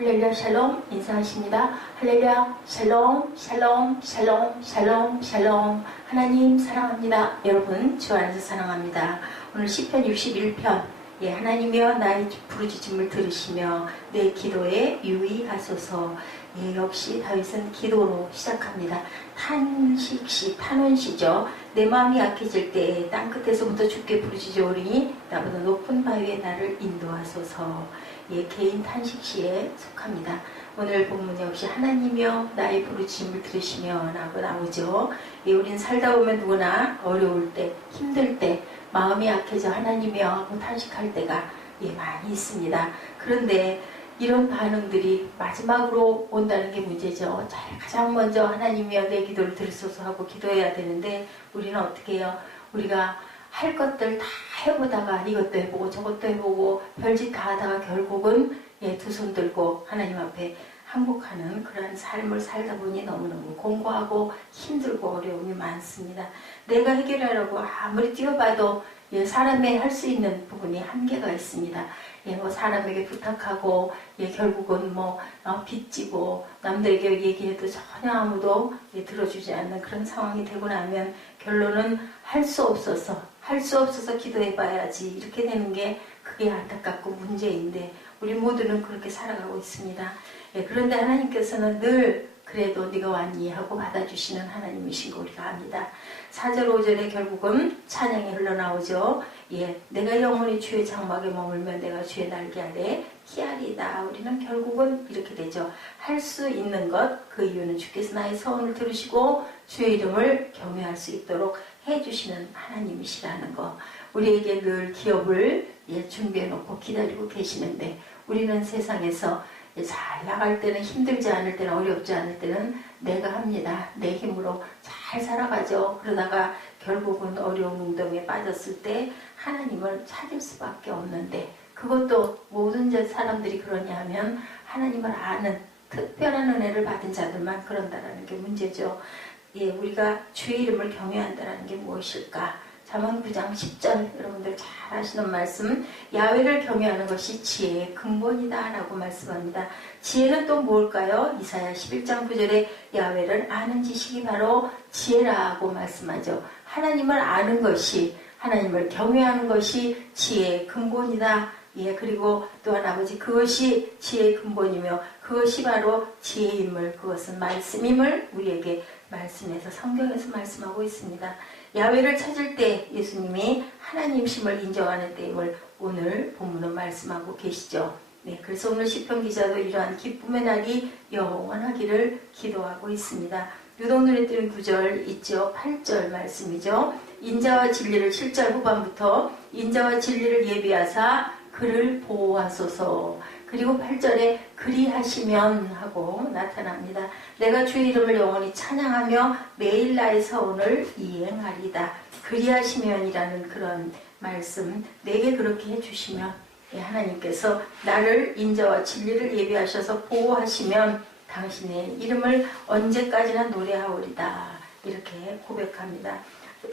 할렐루야 샬롬 인사하십니다. 할렐루야 샬롬 샬롬 샬롬 샬롬 샬롬. 하나님 사랑합니다. 여러분 주 안에서 사랑합니다. 오늘 시편 61편 하나님이여 나의 부르짖음을 들으시며 내 기도에 유의하소서. 역시 다윗은 기도로 시작합니다. 탄식시 탄원시죠. 내 마음이 약해질 때 땅끝에서부터 주께 부르짖으오리니 나보다 높은 바위에 나를 인도하소서. 개인 탄식시에 속합니다. 오늘 본문 역시 하나님이여 나의 부르짖음을 들으시며 라고 나오죠. 우린 살다 보면 누구나 어려울 때 힘들 때 마음이 약해져 하나님이여 하고 탄식할 때가 많이 있습니다. 그런데 이런 반응들이 마지막으로 온다는 게 문제죠. 가장 먼저 하나님이여 내 기도를 들으소서 하고 기도해야 되는데 우리는 어떻게 해요? 우리가 할 것들 다 해보다가 이것도 해보고 저것도 해보고 별짓 다 하다가 결국은 두 손 들고 하나님 앞에 항복하는 그런 삶을 살다 보니 너무너무 공고하고 힘들고 어려움이 많습니다. 내가 해결하려고 아무리 뛰어봐도 사람이 할 수 있는 부분이 한계가 있습니다. 사람에게 부탁하고 결국은 빚지고 남들에게 얘기해도 전혀 아무도 들어주지 않는 그런 상황이 되고 나면 결론은 할 수 없어서 기도해봐야지 이렇게 되는 게 그게 안타깝고 문제인데 우리 모두는 그렇게 살아가고 있습니다. 그런데 하나님께서는 늘 그래도 네가 왔니 하고 받아주시는 하나님이신 거 우리가 압니다. 4절 5절에 결국은 찬양이 흘러나오죠. 내가 영원히 주의 장막에 머물면 내가 주의 날개 아래 희아리다. 우리는 결국은 이렇게 되죠. 할 수 있는 것, 그 이유는 주께서 나의 서원을 들으시고 주의 이름을 경외할 수 있도록 해주시는 하나님이시라는 거. 우리에게 늘 기업을 준비해놓고 기다리고 계시는데 우리는 세상에서 잘 나갈 때는 힘들지 않을 때는 어렵지 않을 때는 내가 합니다. 내 힘으로 잘 살아가죠. 그러다가 결국은 어려운 웅덩이에 빠졌을 때 하나님을 찾을 수밖에 없는데 그것도 모든 사람들이 그러냐 하면 하나님을 아는 특별한 은혜를 받은 자들만 그런다라는 게 문제죠. 우리가 주의 이름을 경외한다라는 게 무엇일까? 잠언 9장 10절 여러분들 잘 아시는 말씀, 야훼를 경외하는 것이 지혜의 근본이다 라고 말씀합니다. 지혜는 또 뭘까요? 이사야 11장 9절에 야훼를 아는 지식이 바로 지혜라고 말씀하죠. 하나님을 아는 것이, 하나님을 경외하는 것이 지혜의 근본이다. 그리고 또한 아버지 그것이 지혜의 근본이며 그것이 바로 지혜임을, 그것은 말씀임을 우리에게 말씀에서 성경에서 말씀하고 있습니다. 야훼를 찾을 때 예수님이 하나님심을 인정하는 때임을 오늘 본문은 말씀하고 계시죠. 그래서 오늘 시편 기자도 이러한 기쁨의 날이 영원하기를 기도하고 있습니다. 유독 눈에 띄는 9절 있죠. 8절 말씀이죠. 인자와 진리를 7절 후반부터 인자와 진리를 예비하사 그를 보호하소서. 그리고 8절에 그리하시면 하고 나타납니다. 내가 주의 이름을 영원히 찬양하며 매일 나의 서원을 이행하리다. 그리하시면이라는 그런 말씀, 내게 그렇게 해주시면 하나님께서 나를 인자와 진리를 예비하셔서 보호하시면 당신의 이름을 언제까지나 노래하오리다. 이렇게 고백합니다.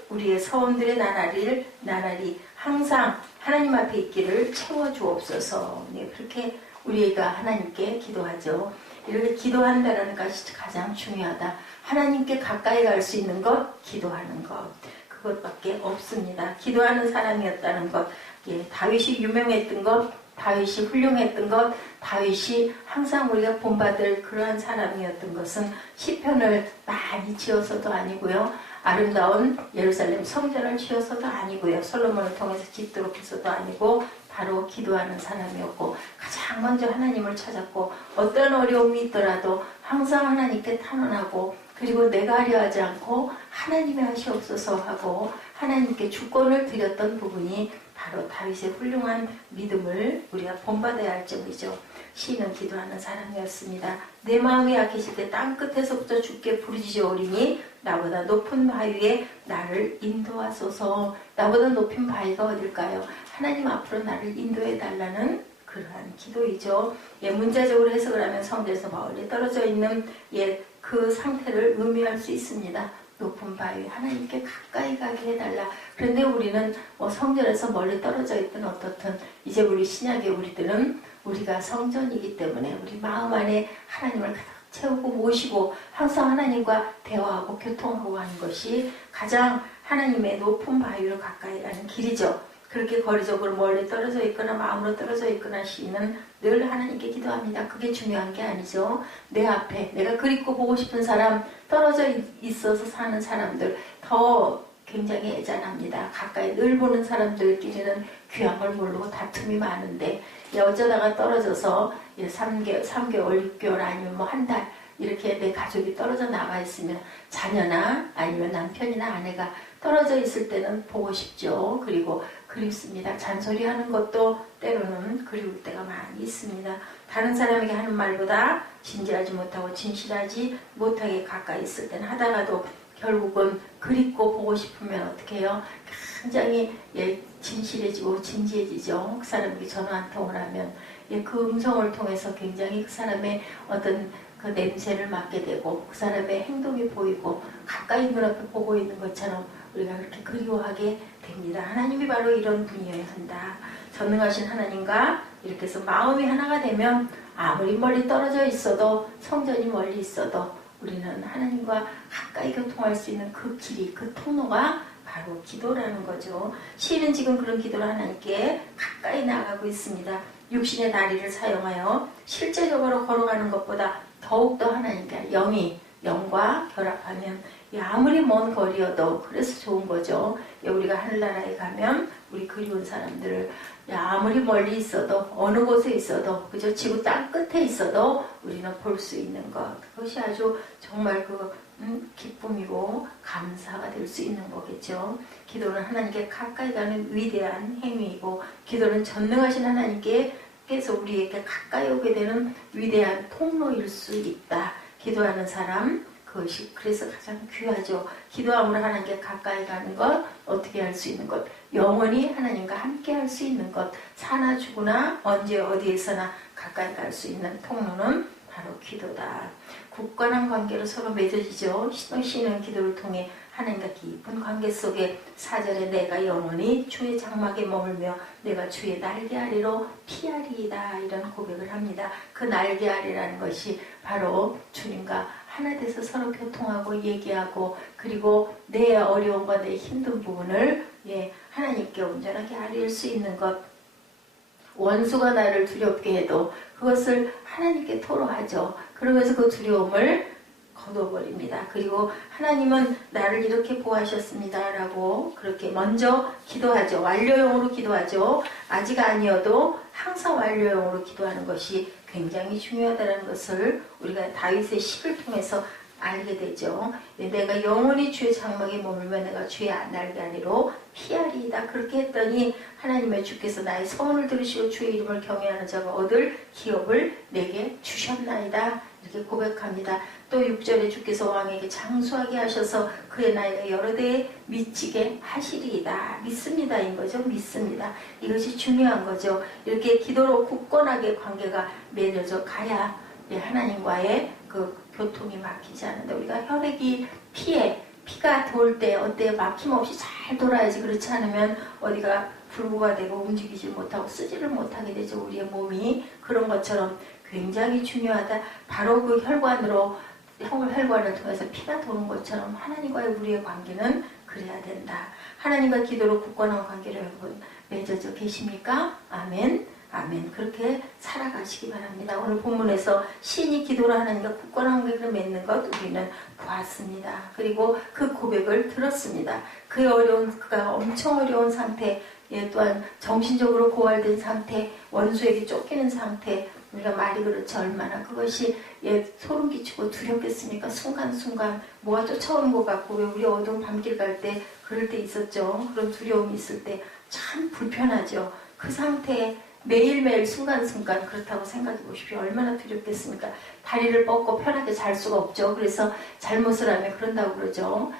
우리의 서원들의 나날이 항상 하나님 앞에 있기를 채워주옵소서. 그렇게 우리가 하나님께 기도하죠. 이렇게 기도한다는 것이 가장 중요하다. 하나님께 가까이 갈 수 있는 것, 기도하는 것. 그것밖에 없습니다. 기도하는 사람이었다는 것, 다윗이 유명했던 것, 다윗이 훌륭했던 것, 다윗이 항상 우리가 본받을 그러한 사람이었던 것은 시편을 많이 지어서도 아니고요. 아름다운 예루살렘 성전을 지어서도 아니고요. 솔로몬을 통해서 짓도록 해서도 아니고 바로 기도하는 사람이었고 가장 먼저 하나님을 찾았고 어떤 어려움이 있더라도 항상 하나님께 탄원하고 그리고 내가 하려 하지 않고 하나님의 하시옵소서 하고 하나님께 주권을 드렸던 부분이 바로 다윗의 훌륭한 믿음을 우리가 본받아야 할 점이죠. 시인은 기도하는 사람이었습니다. 내 마음이 약해질 때 땅끝에서부터 주께 부르짖으오리니 나보다 높은 바위에 나를 인도하소서. 나보다 높은 바위가 어딜까요? 하나님 앞으로 나를 인도해달라는 그러한 기도이죠. 문자적으로 해석을 하면 성전에서 멀리 떨어져 있는 그 상태를 의미할 수 있습니다. 높은 바위, 하나님께 가까이 가게 해달라. 그런데 우리는 성전에서 멀리 떨어져 있든 어떻든 이제 우리 신약의 우리들은 우리가 성전이기 때문에 우리 마음 안에 하나님을 가득 채우고 모시고 항상 하나님과 대화하고 교통하고 하는 것이 가장 하나님의 높은 바위로 가까이 가는 길이죠. 그렇게 거리적으로 멀리 떨어져 있거나 마음으로 떨어져 있거나 시인은 늘 하나님께 기도합니다. 그게 중요한 게 아니죠. 내 앞에 내가 그립고 보고 싶은 사람, 떨어져 있어서 사는 사람들 더 굉장히 애잔합니다. 가까이 늘 보는 사람들끼리는 귀한 걸 모르고 다툼이 많은데 어쩌다가 떨어져서 3개월, 6개월 아니면 뭐 한 달 이렇게 내 가족이 떨어져 나가 있으면 자녀나 아니면 남편이나 아내가 떨어져 있을 때는 보고 싶죠. 그리고 그립습니다. 잔소리하는 것도 때로는 그리울 때가 많이 있습니다. 다른 사람에게 하는 말보다 진지하지 못하고 진실하지 못하게 가까이 있을 때는 하다가도 결국은 그립고 보고 싶으면 어떻게 해요? 굉장히 진실해지고 진지해지죠. 그 사람에게 전화 한 통을 하면 그 음성을 통해서 굉장히 그 사람의 어떤 그 냄새를 맡게 되고 그 사람의 행동이 보이고 가까이 눈앞에 보고 있는 것처럼 우리가 그렇게 그리워하게 됩니다. 하나님이 바로 이런 분이어야 한다. 전능하신 하나님과 이렇게 해서 마음이 하나가 되면 아무리 멀리 떨어져 있어도 성전이 멀리 있어도 우리는 하나님과 가까이 교통할 수 있는 그 길이, 그 통로가 바로 기도라는 거죠. 시인은 지금 그런 기도를 하나님께 가까이 나가고 있습니다. 육신의 다리를 사용하여 실제적으로 걸어가는 것보다 더욱더 하나님께 영과 결합하면 아무리 먼 거리여도 그래서 좋은 거죠. 우리가 하늘나라에 가면 우리 그리운 사람들을 아무리 멀리 있어도 어느 곳에 있어도 그저 지구 땅 끝에 있어도 우리는 볼 수 있는 것, 그것이 아주 정말 기쁨이고 감사가 될 수 있는 거겠죠. 기도는 하나님께 가까이 가는 위대한 행위이고 기도는 전능하신 하나님께서 우리에게 가까이 오게 되는 위대한 통로일 수 있다. 기도하는 사람, 그것이 그래서 가장 귀하죠. 기도함으로 하나님께 가까이 가는 것, 어떻게 할 수 있는 것, 영원히 하나님과 함께 할 수 있는 것, 사나 죽으나 언제 어디에서나 가까이 갈 수 있는 통로는 바로 기도다. 굳건한 관계로 서로 맺어지죠. 시는 기도를 통해 하나님과 깊은 관계 속에 4절에 내가 영원히 주의 장막에 머물며 내가 주의 날개 아래로 피하리이다 이런 고백을 합니다. 그 날개 아래라는 것이 바로 주님과 하나 돼서 서로 교통하고 얘기하고 그리고 내 어려움과 내 힘든 부분을 하나님께 온전하게 아뢰일 수 있는 것. 원수가 나를 두렵게 해도 그것을 하나님께 토로하죠. 그러면서 그 두려움을 거둬버립니다. 그리고 하나님은 나를 이렇게 보호하셨습니다 라고 그렇게 먼저 기도하죠. 완료형으로 기도하죠. 아직 아니어도 항상 완료형으로 기도하는 것이 굉장히 중요하다는 것을 우리가 다윗의 시를 통해서 알게 되죠. 내가 영원히 주의 장막에 머물며 내가 주의 날개 아래로 피하리이다. 그렇게 했더니 하나님의 주께서 나의 소원을 들으시고 주의 이름을 경외하는 자가 얻을 기업을 내게 주셨나이다. 이렇게 고백합니다. 또 6절에 주께서 왕에게 장수하게 하셔서 그의 나이가 여러 대에 미치게 하시리이다. 믿습니다. 인 거죠. 믿습니다. 이것이 중요한 거죠. 이렇게 기도로 굳건하게 관계가 맺어져 가야 하나님과의 그 교통이 막히지 않는다. 우리가 혈액이 피가 돌 때 어때 막힘없이 잘 돌아야지. 그렇지 않으면 어디가 불구가 되고 움직이지 못하고 쓰지를 못하게 되죠. 우리의 몸이. 그런 것처럼 굉장히 중요하다. 바로 그 혈관을 통해서 피가 도는 것처럼 하나님과의 우리의 관계는 그래야 된다. 하나님과 기도로 굳건한 관계를 여러분 맺어져 계십니까? 아멘. 아멘. 그렇게 살아가시기 바랍니다. 오늘 본문에서 시인이 기도로 하나님과 굳건한 관계를 맺는 것 우리는 보았습니다. 그리고 그 고백을 들었습니다. 그가 엄청 어려운 상태, 또한 정신적으로 고갈된 상태, 원수에게 쫓기는 상태, 우리가 말이 그렇지 얼마나 그것이 소름 끼치고 두렵겠습니까? 순간순간 뭐가 쫓아오는 것 같고, 왜 우리 어두운 밤길 갈 때 그럴 때 있었죠. 그런 두려움이 있을 때 참 불편하죠. 그 상태에 매일매일 순간순간 그렇다고 생각해 보십시오. 얼마나 두렵겠습니까? 다리를 뻗고 편하게 잘 수가 없죠. 그래서 잘못을 하면 그런다고 그러죠.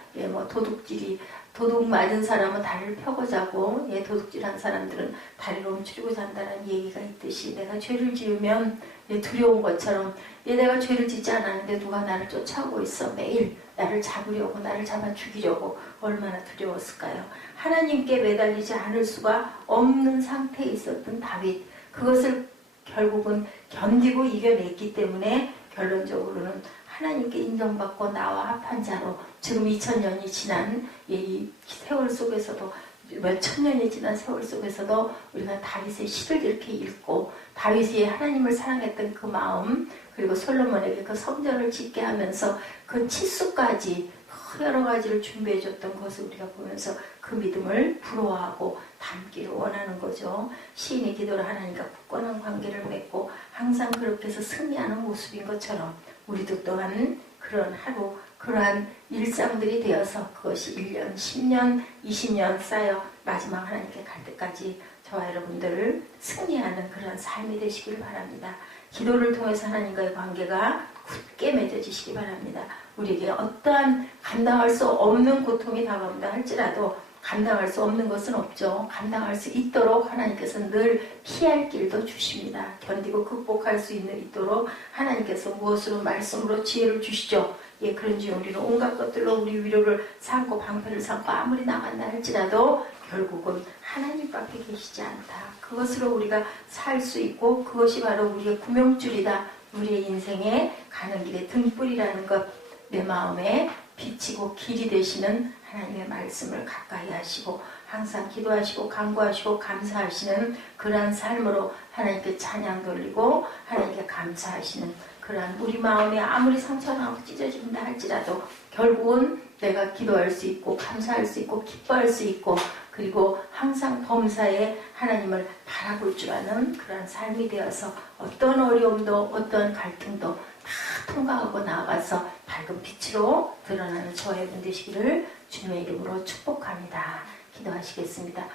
도둑 맞은 사람은 다리를 펴고 자고, 도둑질한 사람들은 다리를 움츠리고 잔다는 얘기가 있듯이, 내가 죄를 지으면 두려운 것처럼, 내가 죄를 짓지 않았는데 누가 나를 쫓아오고 있어. 매일 나를 잡으려고, 나를 잡아 죽이려고 얼마나 두려웠을까요? 하나님께 매달리지 않을 수가 없는 상태에 있었던 다윗, 그것을 결국은 견디고 이겨냈기 때문에 결론적으로는 하나님께 인정받고 나와 합한 자로 지금 2000년이 지난 이 세월 속에서도 몇 천년이 지난 세월 속에서도 우리가 다윗의 시를 이렇게 읽고 다윗이 하나님을 사랑했던 그 마음 그리고 솔로몬에게 그 성전을 짓게 하면서 그 치수까지 여러 가지를 준비해 줬던 것을 우리가 보면서 그 믿음을 부러워하고 담기를 원하는 거죠. 시인의 기도로 하나님과 굳건한 관계를 맺고 항상 그렇게 해서 승리하는 모습인 것처럼 우리도 또한 그런 하루 그러한 일상들이 되어서 그것이 1년, 10년, 20년 쌓여 마지막 하나님께 갈 때까지 저와 여러분들을 승리하는 그런 삶이 되시길 바랍니다. 기도를 통해서 하나님과의 관계가 굳게 맺어지시기 바랍니다. 우리에게 어떠한 감당할 수 없는 고통이 다가온다 할지라도 감당할 수 없는 것은 없죠. 감당할 수 있도록 하나님께서는 늘 피할 길도 주십니다. 견디고 극복할 수 있도록 하나님께서 무엇으로 말씀으로 지혜를 주시죠. 예, 그런지 우리는 온갖 것들로 우리 위로를 삼고 방패를 삼고 아무리 나간다 할지라도 결국은 하나님밖에 계시지 않다. 그것으로 우리가 살 수 있고 그것이 바로 우리의 구명줄이다. 우리의 인생에 가는 길의 등불이라는 것, 내 마음에 비치고 길이 되시는 하나님의 말씀을 가까이 하시고 항상 기도하시고 간구하시고 감사하시는 그러한 삶으로 하나님께 찬양 돌리고 하나님께 감사하시는 그러한 우리 마음에 아무리 상처나고 찢어진다 할지라도 결국은 내가 기도할 수 있고 감사할 수 있고 기뻐할 수 있고 그리고 항상 범사에 하나님을 바라볼 줄 아는 그러한 삶이 되어서 어떤 어려움도 어떤 갈등도 다 통과하고 나아가서 밝은 빛으로 드러나는 저의 분 되시기를 주님의 이름으로 축복합니다. 기도하시겠습니다.